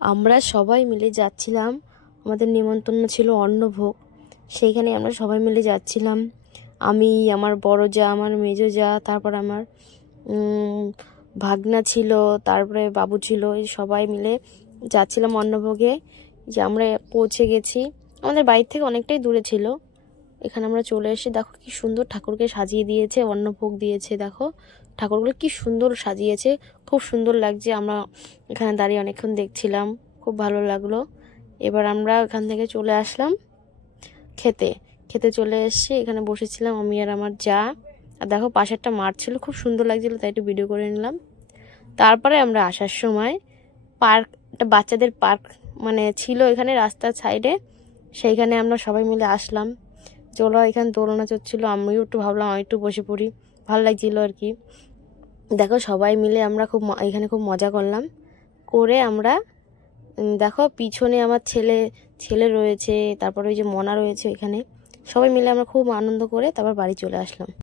আমরা সবাই মিলে যাচ্ছিলাম, আমাদের নিমন্ত্রণ ছিল অন্নভোগ। সেইখানে আমরা সবাই মিলে যাচ্ছিলাম, আমি, আমার বড় যা, আমার মেজো যা, তারপর আমার ভাগনা ছিল, তারপরে বাবু ছিল, এই সবাই মিলে যাচ্ছিলাম অন্নভোগে। যে আমরা পৌঁছে গেছি, আমাদের বাড়ি থেকে অনেকটাই দূরে ছিল। এখানে আমরা চলে এসে দেখো কি সুন্দর ঠাকুরকে সাজিয়ে দিয়েছে, অন্নভোগ দিয়েছে। দেখো ঠাকুরগুলো কি সুন্দর সাজিয়েছে, খুব সুন্দর লাগছে। আমরা এখানে দাঁড়িয়ে অনেকক্ষণ দেখছিলাম, খুব ভালো লাগলো। এবার আমরা এখান থেকে চলে আসলাম খেতে। খেতে চলে এসেছি, এখানে বসেছিলাম আমি আর আমার যা। আর দেখো পাশে একটা মাঠ ছিল, খুব সুন্দর লাগছিলো, তাই একটু ভিডিও করে নিলাম। তারপরে আমরা আসার সময় পার্ক, একটা বাচ্চাদের পার্ক মানে ছিল এখানে রাস্তার সাইডে, সেইখানে আমরা সবাই মিলে আসলাম। চলো, এখানে দোলনা চড়ছিল, আমিও একটু ভাবলাম আমি একটু বসে পড়ি, ভালো লাগছিলো আর কি। দেখো সবাই মিলে আমরা এখানে খুব মজা করলাম। করে আমরা দেখো পিছনে আমার ছেলে রয়েছে, তারপরে ওই যে মনা রয়েছে এখানে, সবাই মিলে আমরা খুব আনন্দ করে তারপর বাড়ি চলে আসলাম।